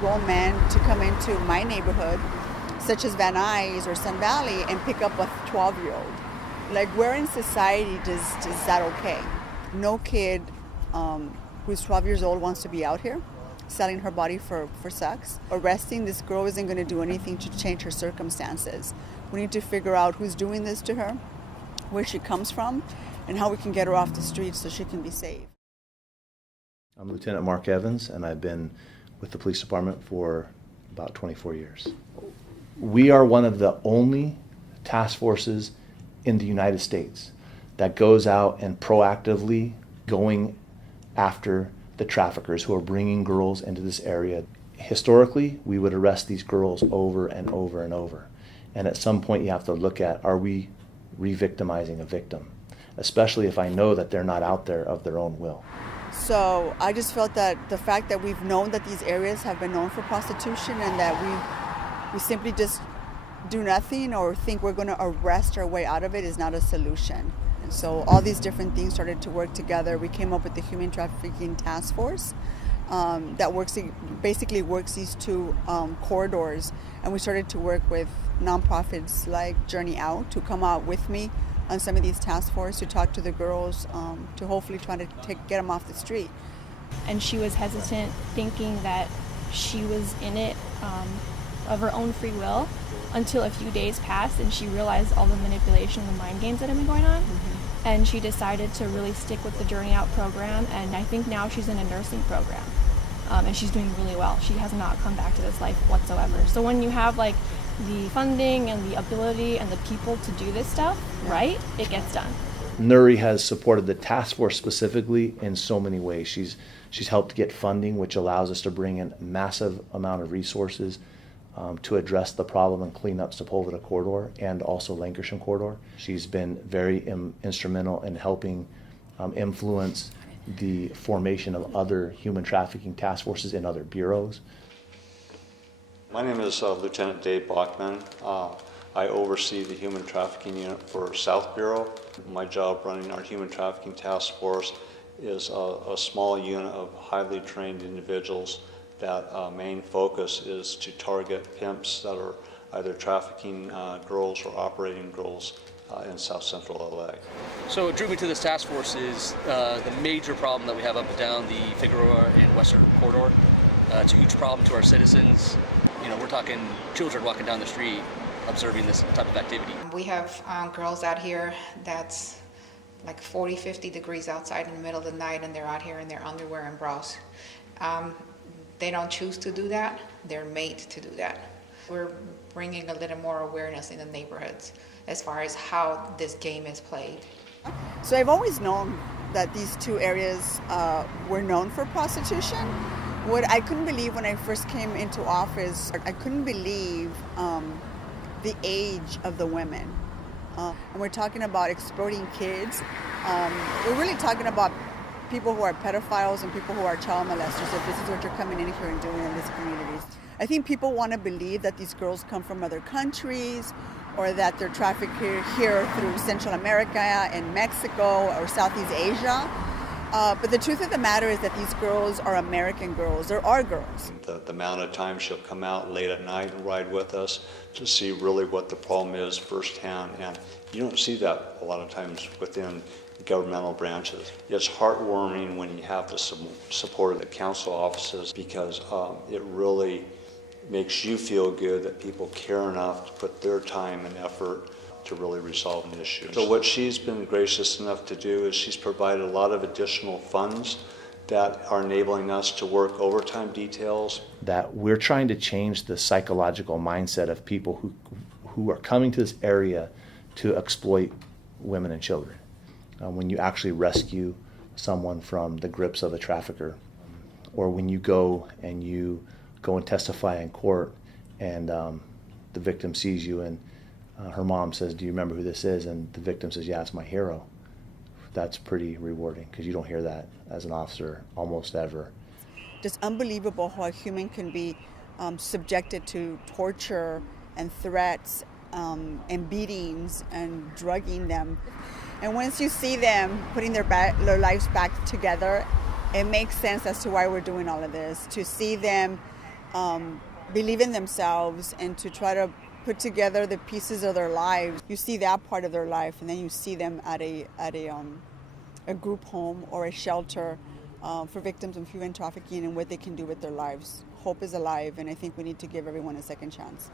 grown men to come into my neighborhood, such as Van Nuys or Sun Valley, and pick up a 12-year-old. Like, where in society is that okay? No kid who's 12 years old wants to be out here selling her body for sex. Arresting this girl isn't going to do anything to change her circumstances. We need to figure out who's doing this to her, where she comes from, and how we can get her off the streets so she can be safe. I'm Lieutenant Mark Evans, and I've been with the police department for about 24 years. We are one of the only task forces in the United States that goes out and proactively going after the traffickers who are bringing girls into this area. Historically, we would arrest these girls over and over and over. And at some point you have to look at, are we re-victimizing a victim? Especially if I know that they're not out there of their own will. So I just felt that the fact that we've known that these areas have been known for prostitution and that we simply just do nothing or think we're going to arrest our way out of it is not a solution. And so all these different things started to work together. We came up with the Human Trafficking Task Force that basically works these two corridors. And we started to work with nonprofits like Journey Out to come out with me on some of these task force to talk to the girls to hopefully try to get them off the street. And she was hesitant, thinking that she was in it of her own free will, until a few days passed and she realized all the manipulation and the mind games that had been going on. Mm-hmm. And she decided to really stick with the Journey Out program, and I think now she's in a nursing program. And she's doing really well. She has not come back to this life whatsoever. So when you have like the funding and the ability and the people to do this stuff, right, it gets done. Nury has supported the task force specifically in so many ways. She's helped get funding, which allows us to bring in a massive amount of resources to address the problem and clean up Sepulveda corridor and also Lankershim corridor. She's been very instrumental in helping influence the formation of other human trafficking task forces in other bureaus. My name is Lieutenant Dave Bachman. I oversee the Human Trafficking Unit for South Bureau. My job running our Human Trafficking Task Force is a small unit of highly trained individuals that main focus is to target pimps that are either trafficking girls or operating girls in South Central LA. So what drew me to this task force is the major problem that we have up and down the Figueroa and Western corridor. It's a huge problem to our citizens. You know, we're talking children walking down the street observing this type of activity. We have girls out here that's like 40, 50 degrees outside in the middle of the night, and they're out here in their underwear and bras. They don't choose to do that, they're made to do that. We're bringing a little more awareness in the neighborhoods as far as how this game is played. So I've always known that these two areas were known for prostitution. What I couldn't believe when I first came into office, I couldn't believe the age of the women. And we're talking about exploiting kids. We're really talking about people who are pedophiles and people who are child molesters, if this is what you're coming in here and doing in these communities. I think people want to believe that these girls come from other countries or that they're trafficked here through Central America and Mexico or Southeast Asia. But the truth of the matter is that these girls are American girls. They're our girls. The amount of time she'll come out late at night and ride with us to see really what the problem is firsthand. And you don't see that a lot of times within governmental branches. It's heartwarming when you have the support of the council offices, because it really makes you feel good that people care enough to put their time and effort to really resolve an issue. So what she's been gracious enough to do is she's provided a lot of additional funds that are enabling us to work overtime details. That we're trying to change the psychological mindset of people who are coming to this area to exploit women and children. When you actually rescue someone from the grips of a trafficker, or when you go and testify in court and the victim sees you and her mom says, "Do you remember who this is?" And the victim says, "Yeah, it's my hero." That's pretty rewarding, because you don't hear that as an officer almost ever. Just unbelievable how a human can be subjected to torture and threats and beatings and drugging them. And once you see them putting their lives back together, it makes sense as to why we're doing all of this. To see them believe in themselves and to try to put together the pieces of their lives. You see that part of their life, and then you see them at a group home or a shelter for victims of human trafficking and what they can do with their lives. Hope is alive, and I think we need to give everyone a second chance.